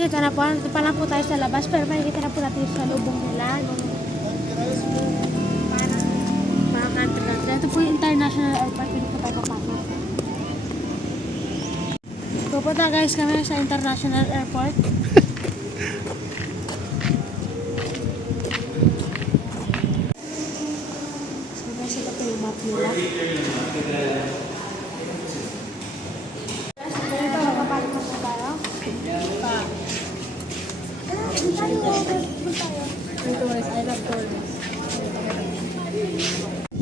Ito na po, ito pa lang po tayo sa labas, pero makikita na po natin sa lubong nila. Parang mga country. Ito po yung international airport, hindi po tayo papasok. Pupunta guys kami sa international airport. So guys, ito po yung map nila.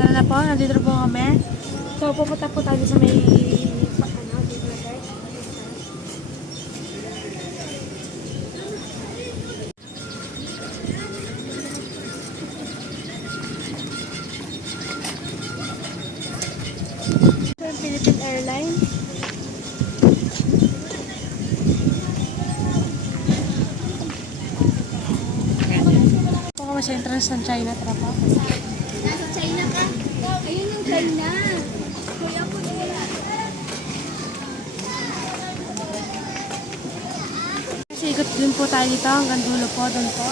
Tara na po, nandito na po kami. So, pupunta po tayo sa may dito na guys. Ito yung Philippine Airlines. Po kami sa entrance ng China, tara po. Nasa China ka? Ayun yung China. Kuya ko nila. Kasi ikot din po tayo dito, hanggang dulo po, doon po.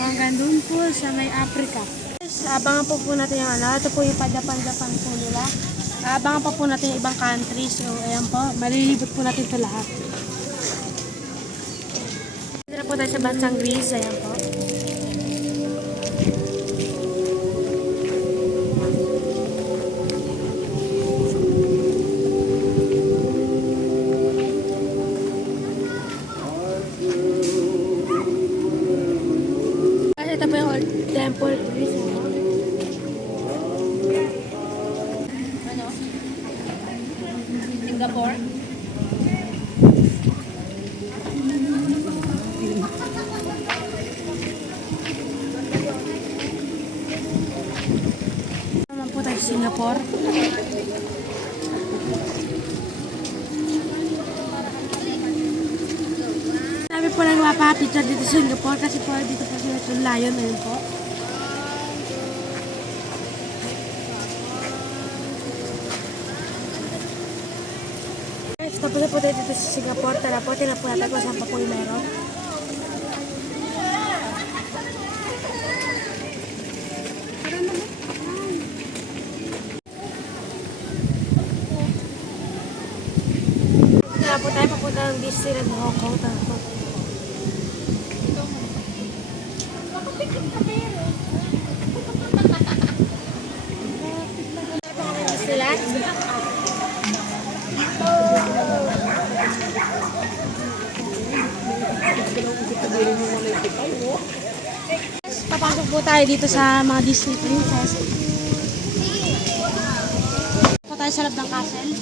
Hanggang doon po sa may Africa. Abangan po natin yung ano, ito po yung pa-Japan po nila. Abangan pa po natin yung ibang countries. So, ayan po, malilibot po natin ito lahat. Dito na po tayo sa bansang Greece, ayan po. Ito po yung old temple Greece. Ano? Singapore? Naman po tayo sa Singapore. Sabi po lang mapapicture dito sa Singapore kasi po dito po sila yung lion. Ayun po. Guys, tapos na po tayo dito sa Singapore. Tara po, tingnan po natin kung saan pa po yung meron. Tara po tayo papunta ng Disneyland Hong Kong. Tara po. Papasok po tayo dito sa mga Disney princess. Po tayo sa loob ng castle.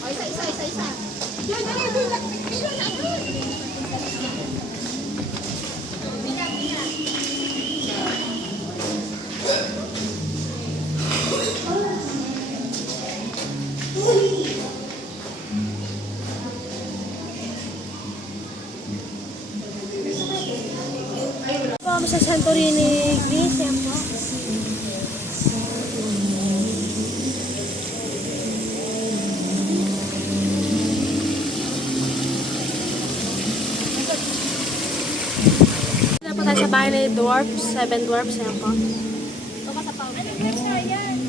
O, isa. Po kami sa Santorini, Greece. Yan po. Dito po tayo sa bahay ni Dwarfs, 7 Dwarfs. Yan po. O, kasapaw. Ano na yan?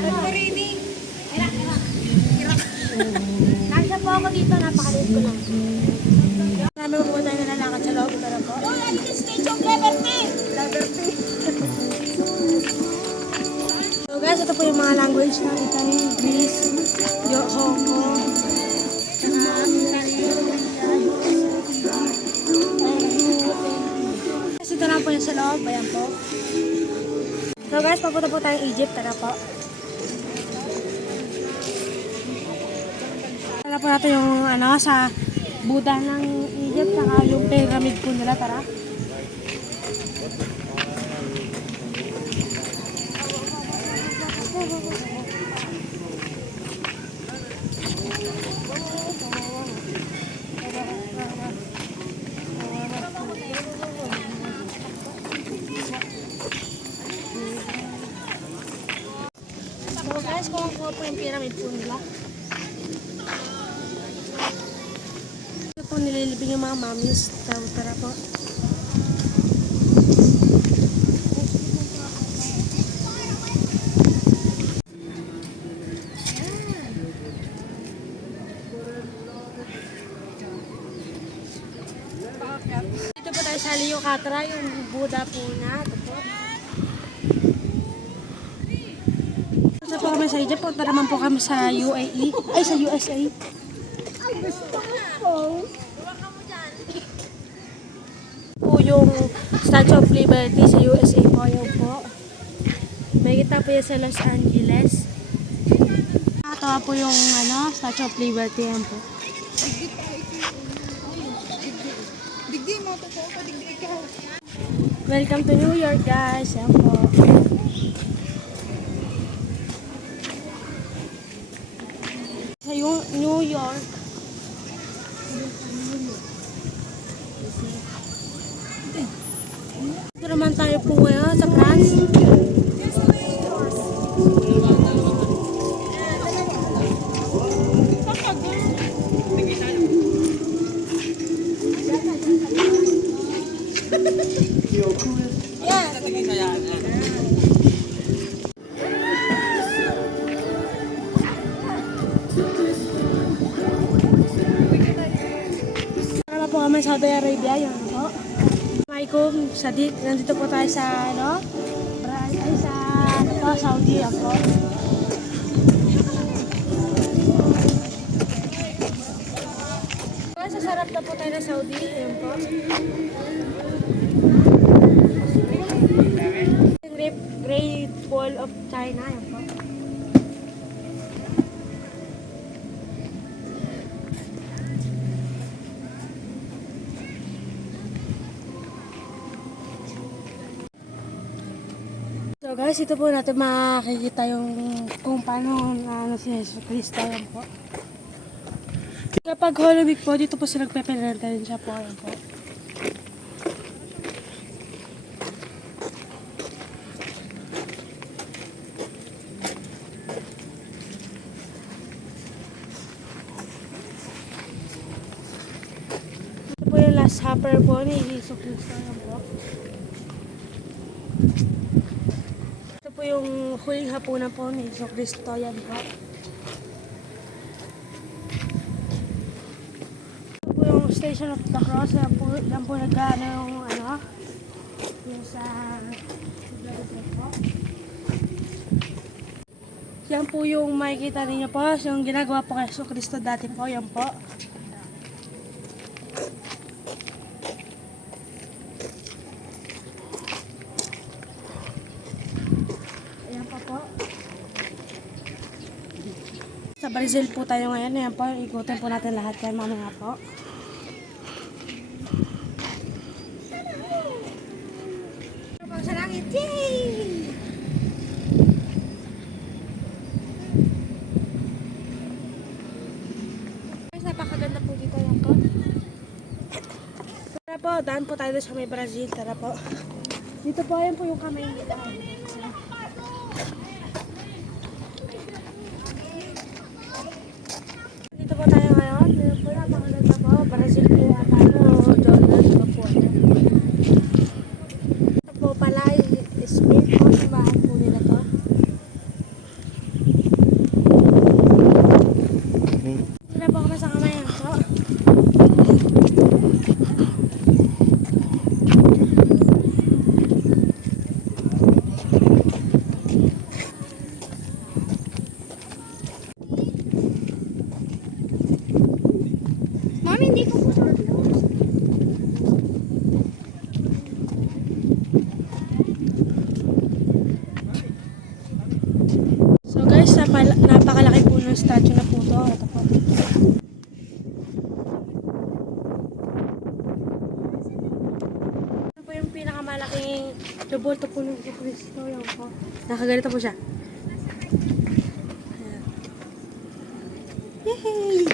Santorini. Irak. Nakita po ako dito, napakaliit ko lang. Marami po tayo nalalakad sa loob. Tara po. Oh, yan yung Statue of Liberty. So guys, ito po yung mga language ng Italy, Greece, Hong Kong, Guys, ito lang po yung sa loob. Ayan po. So guys, papunta po tayong Egypt. Tara po. Tara po natin yung ano, sa Buddha ng Egypt, saka yung pyramid po nila. Tara. So guys, kung po yung pyramid po nila. po nililibing yung mga mommies. Tara po. Dito po tayo sa Cleopatra, yung Buddha po na. Ito po. Ito po kami sa Egypt. Punta naman po kami sa UAE. Ay, sa USA. Po yung Statue of Liberty sa USA po. Yun po. May kita po yan sa Los Angeles. Ito po yung Statue of Liberty. Yan po. Digdi mo to po, digdi ikaw. Welcome to New York, guys. Yan po. Sa yung New York. Ito naman tayo po ngayon sa France. Tara po kami sa Saudi Arabia, yun po. Assalamualaikum, nandito po tayo sa Saudi ako. Sa sarap na po tayo na Saudi, yun po. Great Wall of China, yun po. So guys, ito po natin makikita yung kung paano si Jesus Cristo yan po. Kapag Holy Week po, dito po sila nagpeperenta rin siya po. Yan po. Ito po yung Last Supper po ni Jesus Cristo. Yan po. Ito po yung huling hapunan po ni Jesus Cristo. Yan po. Station of the Cross, yan po nag-ano yung sa yan po yung makikita ninyo po, yung ginagawa po kay Jesus Cristo dati po, yan po. Ayan po. Sa Brazil po tayo ngayon, yan po, ikutin po natin lahat yan mamaya po. Yay! Guys, napakaganda po dito yan po. Tara po, daan po tayo sa may Brazil. Tara po. Dito po, yan po yung kamay nila. Dito po tayo ngayon. Dito po, napakaganda po. Brazil po at Jordan. Dito po. Ito po pala, Spain po, simbahan po nila to. Sila po kami sa kamayan po. Mami, hindi ko po So guys, napakalaki po ng statue na po to. Ito po. Ito po yung pinakamalaking rebolto po ng Kristo. Yan po. Nakaganito po siya. Ayan. Yay!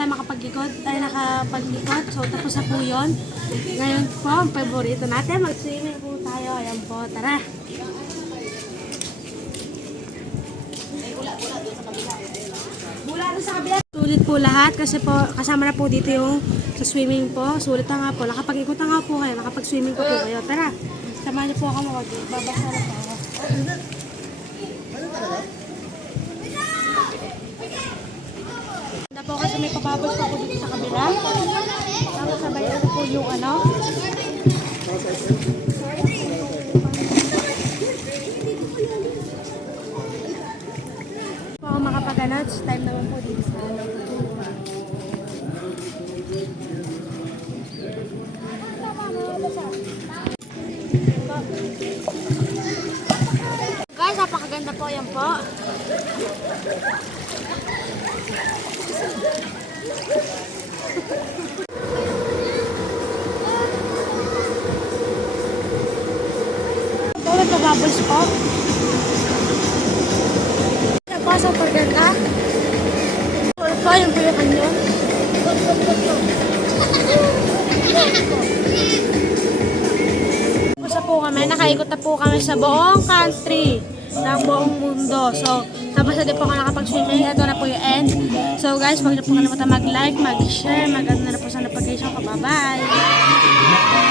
tayo nakapag-ikot. So, tapos na po yun. Ngayon po, ang favorito natin, mag-swimming po tayo. Ayan po, tara. Bula doon sa kabila. Sulit po lahat kasi po, kasama na po dito yung sa swimming po. Sulit na nga po. Nakapag-ikot na nga po kayo. Nakapag-swimming po kayo. Tara, samahan niyo po ako magbabasa na po ako. Po kasi may papabos pa po dito sa kabila. Tapos sabay na po yung ano. Po ako makapag-ano. It's time naman po dito sa ano. Guys, napakaganda po yan po. Ito, nagpabubbles po. Napasok pa ganda. Or pa yung pilihan nyo. Pusa po kami, nakaikot na po kami sa buong country ng buong mundo. So, tapos na din po ako nakapag-swimming. Ito na po yung end. So guys, huwag na po kalimutan mag-like, mag-share, mag-ano na po sa notification ko. Bye-bye!